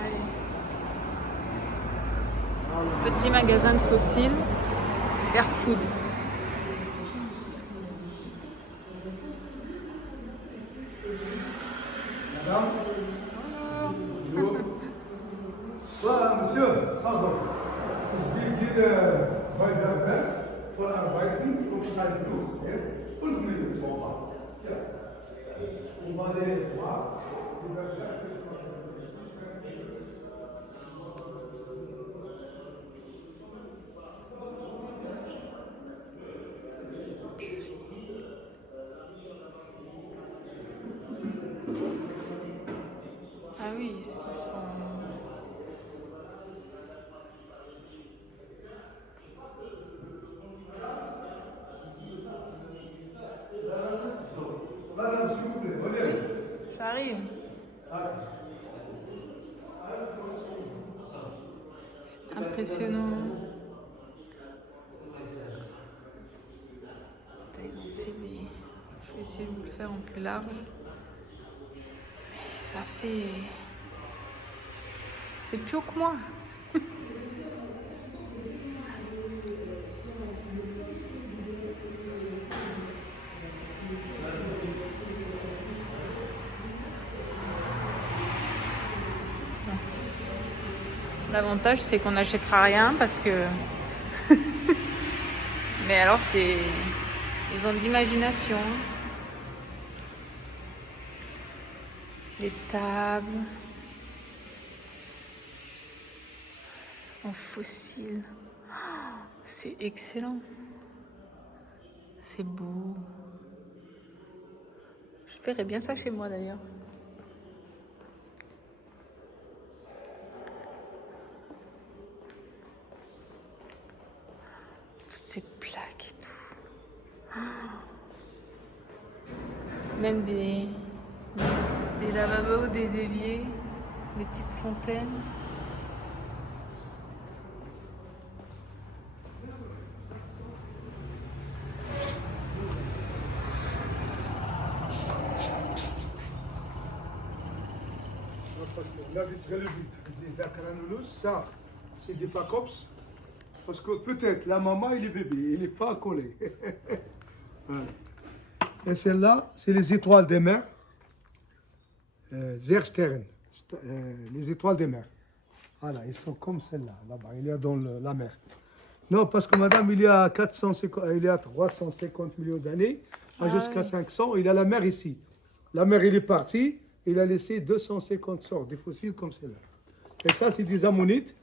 Allez. Petit magasin de fossiles, Airfood. Madame. Bonjour. Voilà, monsieur. Pardon. Ich will bei der West von Arbeiten und Steinblues und Milchsauber. Ja. Und bei der War, Ah oui, ils sont... Madame, s'il vous plaît, honnête. Ça arrive. C'est impressionnant. Attends, ils ont fait des... Je vais essayer de vous le faire en plus large. Mais ça fait... C'est plus haut que moi. L'avantage, c'est qu'on n'achètera rien parce que... Mais alors, c'est... Ils ont de l'imagination. Des tables. En fossile. C'est excellent. C'est beau. Je ferais bien ça chez moi, d'ailleurs. Ces plaques et tout. Même des lavabos, des éviers, des petites fontaines. La vitre et le vitre. Des Akranolous, ça, c'est des Pacops. Parce que peut-être la maman et le bébé, il n'est pas collé. Voilà. Et celle-là, c'est les étoiles des mers. Zerstern, les étoiles des mers. Voilà, ils sont comme celle-là, là-bas, il y a dans la mer. Non, parce que madame, il y a 350 millions d'années, jusqu'à 500, il y a la mer ici. La mer, il est parti, il a laissé 250 sortes, des fossiles comme celle-là. Et ça, c'est des ammonites,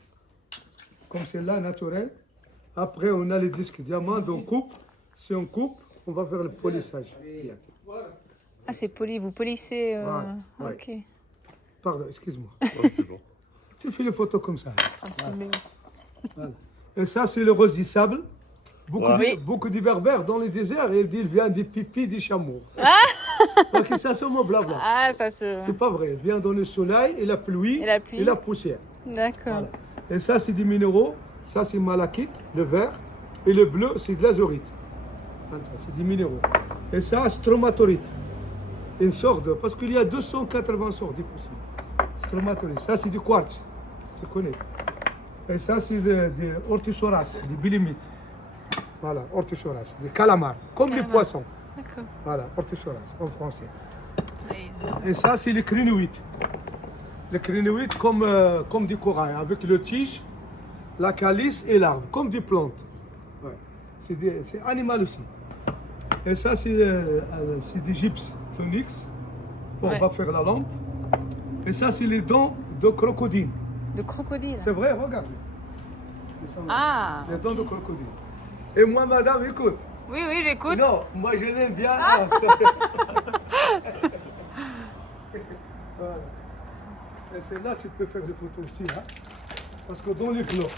comme celle-là, naturelle. Après, on a les disques diamants, on coupe. Si on coupe, on va faire le polissage. Ah, c'est poli, vous polissez. Ouais, ok. ouais. Pardon, excuse-moi. Ouais, c'est bon. Tu fais les photos comme ça. Voilà. Voilà. Et ça, c'est le rose du sable. Beaucoup, Ouais. beaucoup de berbères dans les déserts, ils disent, il vient des pipis des chameaux. Donc ça, c'est mon blabla. Ah, ça se... C'est pas vrai. Il vient dans le soleil et la pluie et la poussière. D'accord. Voilà. Et ça, c'est des minéraux. Ça, c'est malachite, le vert. Et le bleu, c'est de l'azurite. C'est des minéraux. Et ça, stromatorite. Une sorte de... Parce qu'il y a 280 sortes de fossiles. Stromatorite. Ça, c'est du quartz. Tu connais. Et ça, c'est des orthosoras, des bilimites. Voilà, orthosoras, des calamars, comme les poissons. D'accord. Voilà, orthosoras en français. Oui. Et ça, c'est les crinoïdes. Les crinoïdes comme du corail, avec le tige, la calice et l'arbre, comme des plantes. Ouais. C'est animal aussi. Et ça, c'est des gypses onyx. Bon, on va faire la lampe. Et ça, c'est les dents de crocodile. De crocodile. C'est vrai, regarde. Ah. Les dents de crocodile. Et moi, madame, écoute. Oui, oui, j'écoute. Non, moi, je l'aime bien. Voilà. Et c'est là tu peux faire des photos aussi. Hein? Parce que dans les blocs,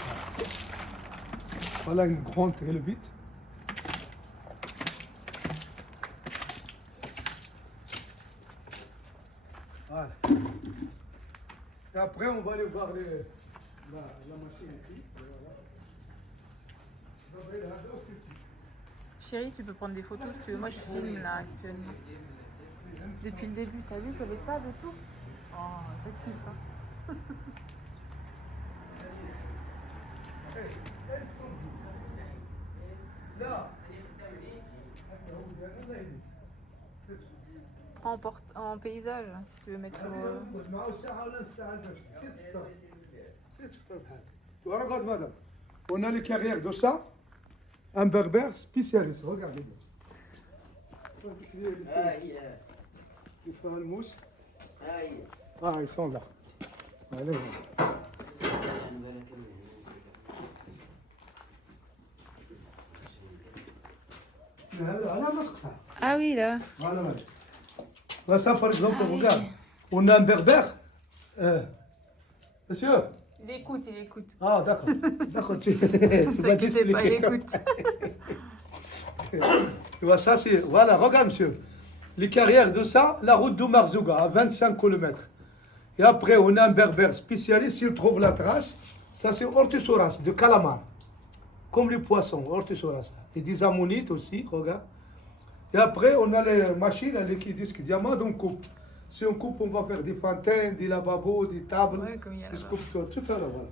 voilà une grande trilobite. Voilà. Et après, on va aller voir la machine ici. Voilà. Chérie, tu peux prendre des photos si tu veux. Moi, je filme là actuellement. depuis le début. T'as vu que les tables et tout? Oh, ça kiffe. Hein. En paysage, si tu veux mettre sur... Regarde, madame. On a les carrières de ça. Un berbère spécialiste. Regardez. Il fait un mousse. Ah, ils sont là. Allez. Ah oui, là. Voilà, madame. Là, ça, par exemple, regarde. On a un berbère. Monsieur. Il écoute, il écoute. Ah, d'accord. D'accord, tu vas T'inquiète t'expliquer. pas, il écoute. Tu vois, ça, c'est... Voilà, regarde, monsieur. Les carrières de ça, la route de Marzouga, à 25 km. Et après, on a un berbère spécialiste, s'il trouve la trace. Ça, c'est Orthosaurus, de calamar. Comme les poissons, Orthosaurus. Et des ammonites aussi, regarde. Et après, on a les machines, les disques diamants, on coupe. Si on coupe, on va faire des fontaines, des lavabos, des tables, Ouais, comme il y a des là-bas. sculptures, tout ça là, voilà.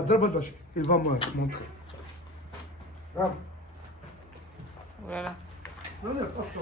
Là, Drabal Bachi, il va me montrer. Bravo. Voilà. Non, non, attention.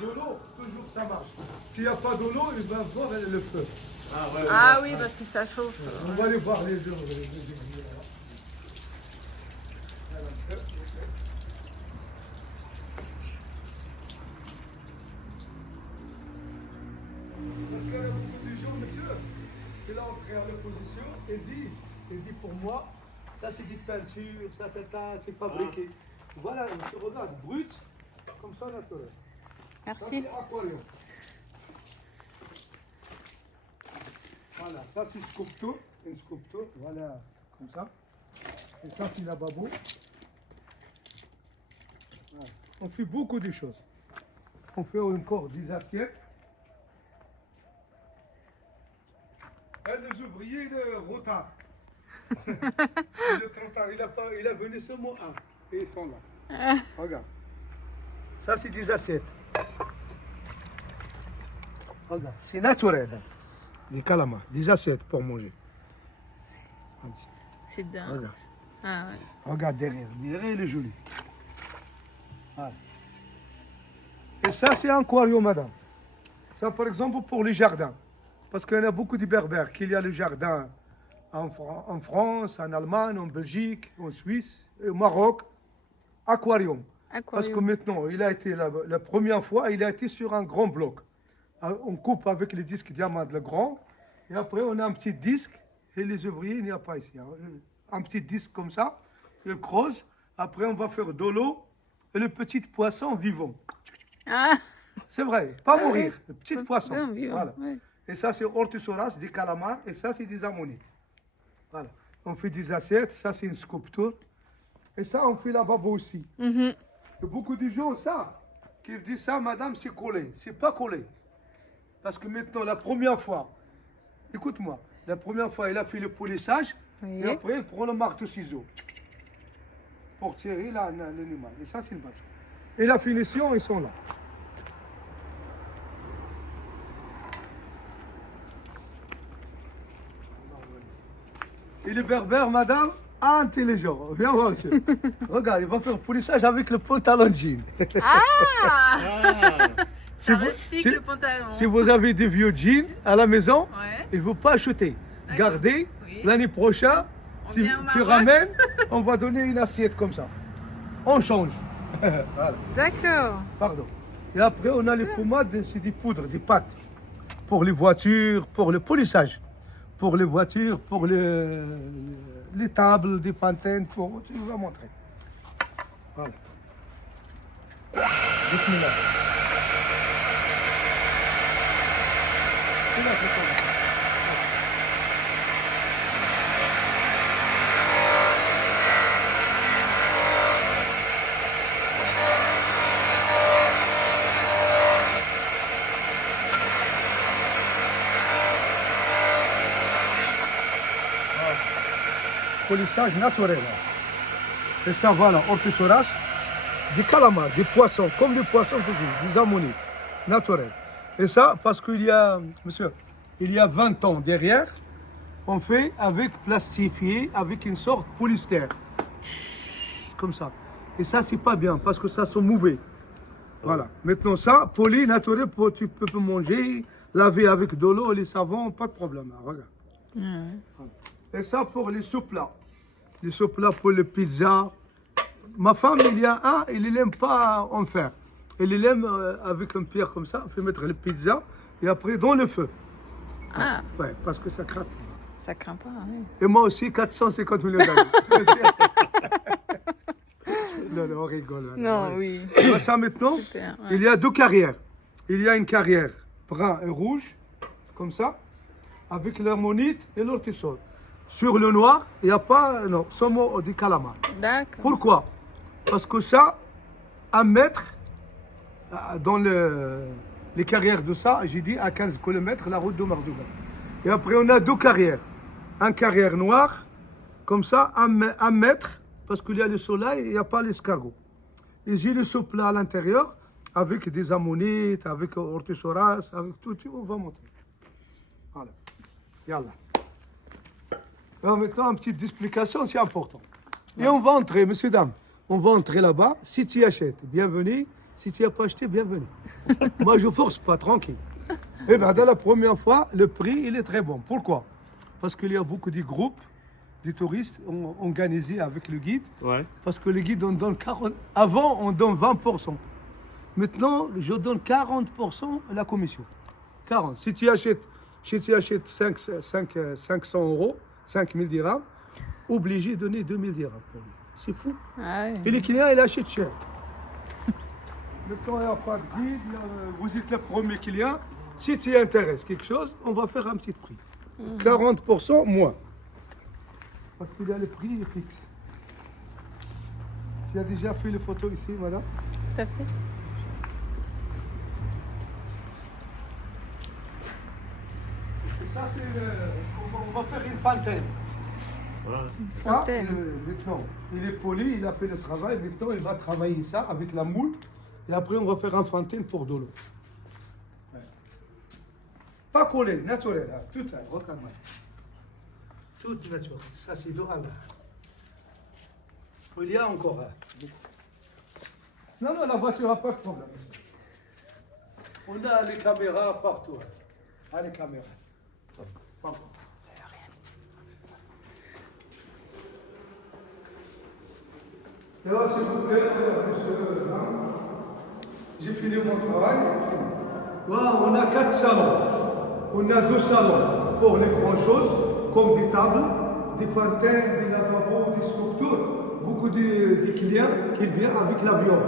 De l'eau, toujours ça marche. S'il n'y a pas de l'eau, il va voir le feu. Ah oui, parce que ça chauffe. On va aller voir les deux. Parce qu'il y a beaucoup de gens, monsieur, c'est là entré à l'opposition et dit pour moi, ça c'est des peintures, ça c'est fabriqué. Voilà, tu regardes, brut, comme ça naturel. Ça Merci. c'est aquarium. Voilà, ça c'est sculpture, une sculpture, voilà, comme ça. Et ça c'est lavabo. Voilà. On fait beaucoup de choses. On fait encore des assiettes. Et les ouvriers de retard. Le trottoir, il a venu seulement un. Et ils sont là. Regarde. Ça c'est des assiettes. Regarde, c'est naturel. Des calamars, des assiettes pour manger. C'est dingue. Regarde. Ah ouais. Regarde derrière. Derrière, il est joli. Voilà. Et ça, c'est un aquarium, madame. Ça, par exemple, pour les jardins. Parce qu'il y en a beaucoup de berbères. Qu'il y a le jardin en France, en Allemagne, en Belgique, en Suisse, au Maroc. Aquarium. Parce que maintenant, il a été la première fois, il a été sur un grand bloc. On coupe avec les disques diamants le grand. Et après, on a un petit disque. Et les ouvriers, il n'y a pas ici. Un petit disque comme ça. Le creuse. Après, on va faire de l'eau. Et le petit poisson vivant. Ah, C'est vrai, pas Ah mourir. oui. Le petit poisson. non, vivant, Voilà. ouais. Et ça, c'est Orthosaurus, des calamars. Et ça, c'est des ammonites. Voilà. On fait des assiettes. Ça, c'est une sculpture. Et ça, on fait lavabo aussi. Mhm. Et beaucoup de gens, ça, qui disent ça, madame, c'est collé. C'est pas collé. Parce que maintenant, la première fois, écoute-moi, la première fois, il a fait le polissage. Oui. Et après, il prend le marteau-ciseau pour tirer l'animal. Et ça, c'est une base. Et la finition, ils sont là. Et le berbère, madame, intelligent. Viens voir, monsieur. Regarde, il va faire le polissage avec le pantalon jean. Ah, Si ça vous- recycle si- le pantalon. Si vous avez des vieux jeans à la maison, Ouais. il ne faut pas acheter. D'accord. Gardez. Oui. L'année prochaine, On tu, vient au tu Maroc. ramènes, on va donner une assiette comme ça. On change. Voilà. D'accord. Pardon. Et après, on a les pommades, c'est des poudres, des pâtes. Pour les voitures, pour le polissage. Pour les voitures, pour les tables, des fontaines, pour... Tu vas montrer. Voilà. Bismillah. C'est là, c'est ça. Polissage naturel. Et ça, voilà, orthosoras, des calamars, des poissons, comme des poissons, des ammonites, naturels. Et ça, parce qu'il y a, monsieur, il y a 20 ans derrière, on fait avec plastifié, avec une sorte de polyester. Comme ça. Et ça, c'est pas bien, parce que ça sont mauvais. Voilà. Maintenant, ça, poli, naturel, tu peux manger, laver avec de l'eau, les savons, pas de problème. Regarde. Voilà. Et ça pour les soupes-là. Les soupes-là pour les pizzas. Ma femme, il y a un, il n'aime pas en faire. Il aime avec une pierre comme ça, il fait mettre les pizzas et après dans le feu. Ah, Ouais, parce que ça craque. ça craint pas, oui. Et moi aussi, 450 millions d'années. Non, on rigole. Non, oui. Tu vois ça maintenant, Super, ouais. il y a deux carrières. Il y a une carrière brun et rouge, comme ça, avec l'harmonite et l'ortisol. Sur le noir, il n'y a pas, non, seulement des calamars. D'accord. Pourquoi? Parce que ça, à mettre dans les carrières de ça, j'ai dit à 15 km, la route de Mardouga. Et après, on a deux carrières. Un carrière noir, comme ça, à mettre, parce qu'il y a le soleil, il n'y a pas l'escargot. Et j'ai le soupe là à l'intérieur, avec des ammonites, avec orthosoras, avec tout, on va monter. Voilà. Yallah. Alors maintenant, une petite explication, c'est important. Et on va entrer, messieurs, dames, on va entrer là-bas. Si tu achètes, bienvenue. Si tu n'as pas acheté, bienvenue. Moi, je ne force pas, tranquille. Et bien, dans la première fois, le prix, il est très bon. Pourquoi? Parce qu'il y a beaucoup de groupes, des touristes organisés avec le guide. Ouais. Parce que le guide, on donne 40. Avant, on donne 20%. Maintenant, je donne 40% la commission. 40. Si tu achètes 500 euros, 5000 dirhams, obligé de donner 2000 dirhams pour lui. C'est fou. Ah, Et oui. les clients, ils achètent cher. Maintenant, il n'y a pas de guide, vous êtes le premier client. Si tu intéresses quelque chose, on va faire un petit prix. 40% moins. Parce qu'il y a le prix fixe. Tu as déjà fait les photos ici, madame? Tout à fait. Et ça, c'est on va faire une fontaine. Voilà. Ça, Fontaine. maintenant, il est poli, il a fait le travail. Maintenant, il va travailler ça avec la moule. Et après, on va faire un fontaine pour de l'eau. Ouais. Pas collé, naturel. Hein. Tout, regarde. Tout naturel. Ça, c'est de Allah. Il y a encore. Hein. Non, non, la voiture n'a pas de problème. On a les caméras partout. Hein. Ah, les caméras. Pas encore. Et là, s'il vous plaît, j'ai fini mon travail. Là, on a 4 salons. On a 2 salons pour les grandes choses, comme des tables, des fontaines, des lavabos, des sculptures. Beaucoup de clients qui viennent avec l'avion.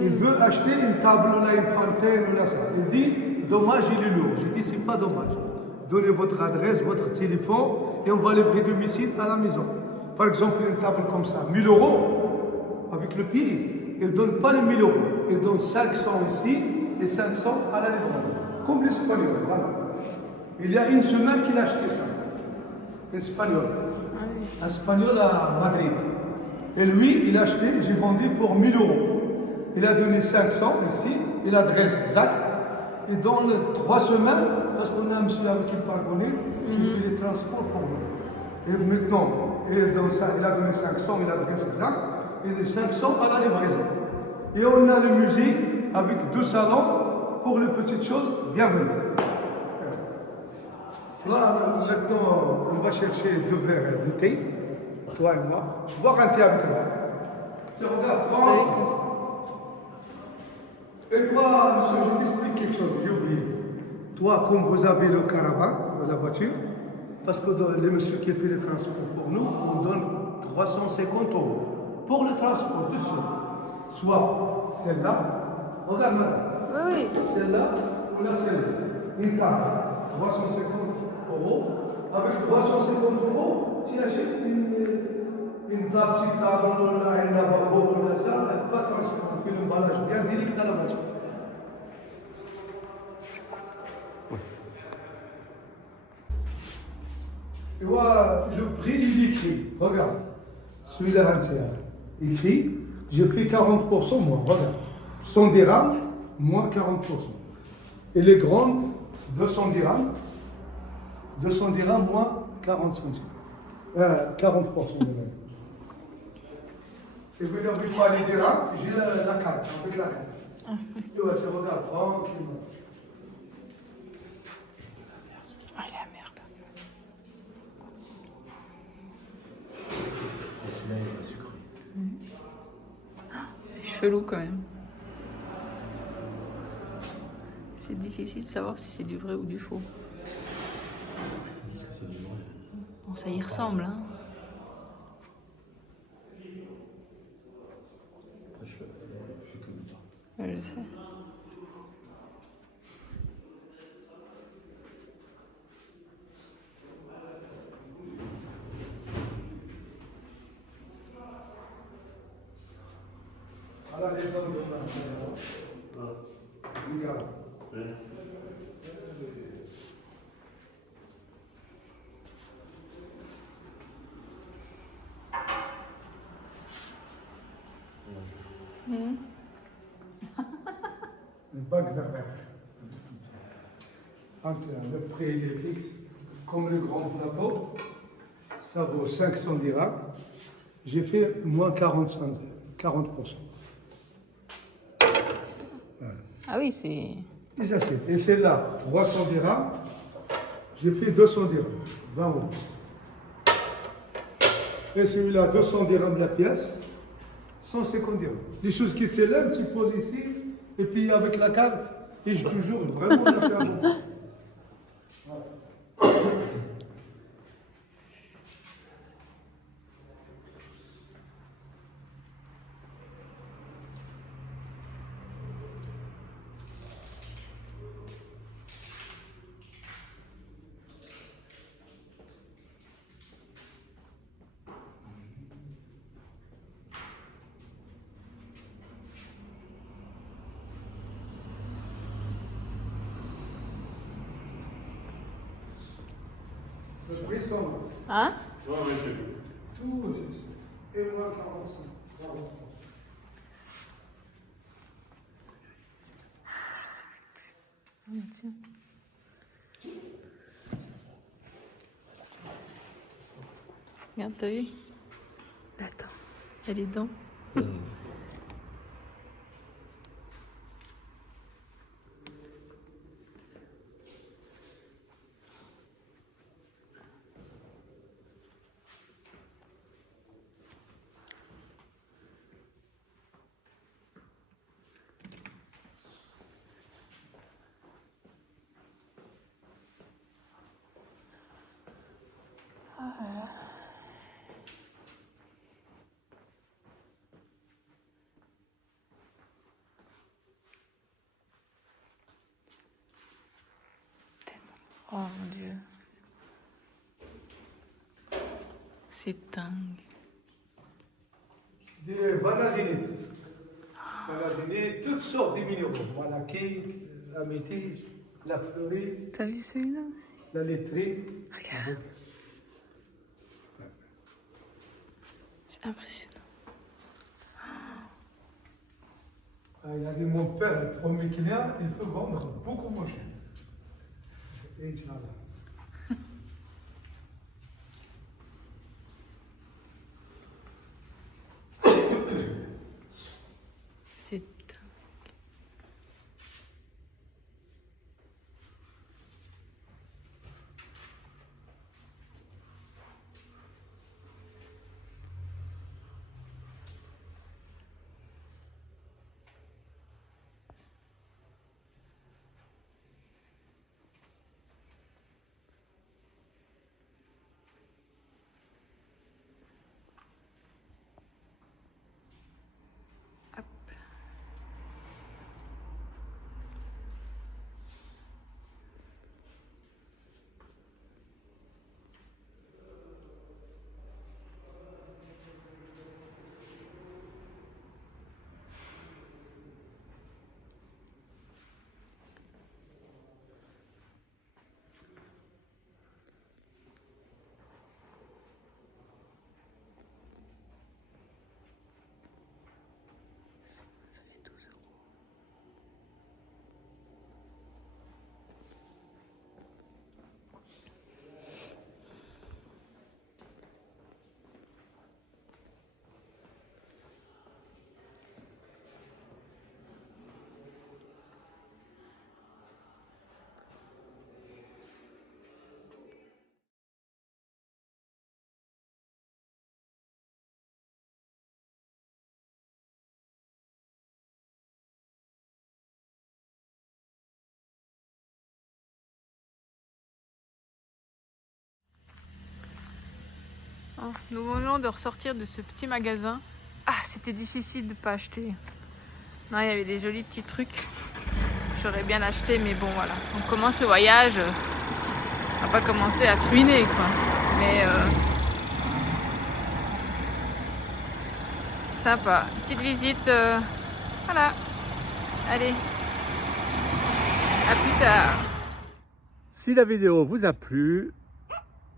Il veut acheter une table, là, une fontaine, ou là, ça. Il dit, dommage, il est lourd. J'ai dit, c'est pas dommage. Donnez votre adresse, votre téléphone, et on va livrer domicile à la maison. Par exemple, une table comme ça, 1000 euros. Avec le pied, il ne donne pas les 1000 euros. Il donne 500 ici et 500 à la livraison. Comme l'espagnol, voilà. Il y a une semaine qu'il a acheté ça. Espagnol. Ah, oui. Un espagnol à Madrid. Et lui, il a acheté, j'ai vendu pour 1000 euros. Il a donné 500 ici, et l'adresse exacte. Et dans les 3 semaines, parce qu'on a un monsieur avec une fargonite qui fait les transports pour nous. Et maintenant, il a donné 500 et l'adresse exacte. Et de 500 à la livraison. Et on a le musée avec 2 salons pour les petites choses. Bienvenue. Là, maintenant, on va chercher 2 verres de thé, toi et moi. Je bois un thé avec moi. Tu regardes, prends. Et toi, monsieur, je t'explique quelque chose, j'ai oublié. Toi, comme vous avez le caravane, la voiture, parce que le monsieur qui fait le transport pour nous, on donne 350 euros. pour le transport tout seul. Soit celle-là, regarde madame, Oui, celle-là ou la celle-là. Une carte, 350 euros. Avec 350 euros, tu achètes une table, petite table, là, un lavabo, là, ça, pas de transport. On fait l'emballage bien direct à la voiture. Tu vois, le prix, il est écrit. Regarde, celui-là, écrit, je fais 40% moins. Regarde, 100 dirhams, moins 40%. Et les grandes, 200 dirhams, 200 dirhams, moins 40 centimes. 40% de même. Et vous n'avez pas les dirhams, j'ai la carte, avec la carte. Tu vois, c'est regarde, tranquillement. Ah, la merde. C'est chelou quand même. C'est difficile de savoir si c'est du vrai ou du faux. Bon, ça y ressemble, hein. Ouais, je sais. Voilà les pommes de là. Regarde. Le bac berbère. Le prix il est fixe. Comme le grand plateau, ça vaut 500 dirhams. J'ai fait moins 40%. Ah oui, c'est... Les assiettes. Et celle-là, 300 dirhams. J'ai fait 200 dirhams. 20 euros. Et celui-là, 200 dirhams la pièce. 150 dirhams. Les choses qui s'élèvent, tu poses ici. Et puis avec la carte, et je te jure, vraiment, on a fait un bon. Le prix sont là. Hein? Tout, c'est et moins 45. 40. Ah, tiens. Regarde, t'as vu? Attends, il y a les dents. Oh mon Dieu. C'est dingue. Des banadinettes. Banadinettes, toutes sortes de minéraux. Malachite, améthyste, la fleurite, T'as vu celui-là aussi? la lettrine. Regarde. C'est impressionnant. Il a dit mon père, le premier client, il peut vendre beaucoup moins cher. Et Inch'Allah. C'est dingue. Oh, nous venons de ressortir de ce petit magasin. Ah, c'était difficile de pas acheter. Non, il y avait des jolis petits trucs. J'aurais bien acheté, mais bon, voilà. On commence le voyage. On va pas commencer à se ruiner, quoi. Mais sympa. Petite visite. Voilà. Allez. À plus tard. Si la vidéo vous a plu,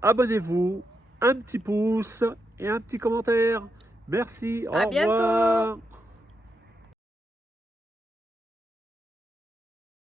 abonnez-vous, un petit pouce et un petit commentaire. Merci, au À bientôt. revoir.